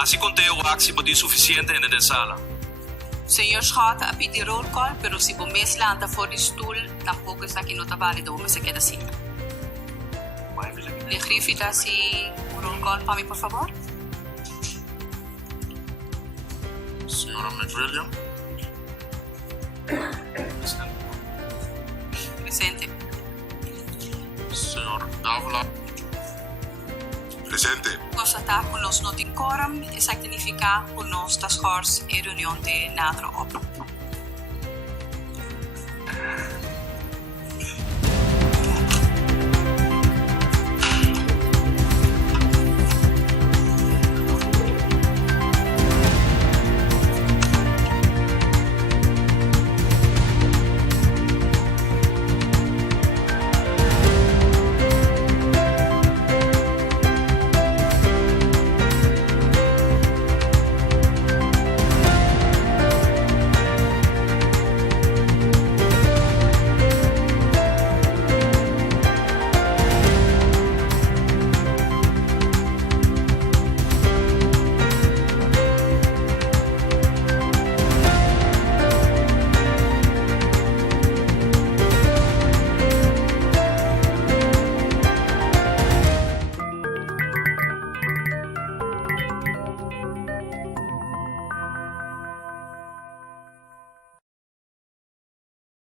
Así conteo waxi po di suficiente en el sala. Senhor Scott, apiti roll call, pero si bumes lang anta for the stool, tampoco está aqui nota válido, mas se queda assim. Le grifita si roll call para mí, por favor. Señora McWilliam. Presente. Señor Davila. Presente. Constatar con los noting quorum, exact significa con nos tas hors e reunión de nadro op.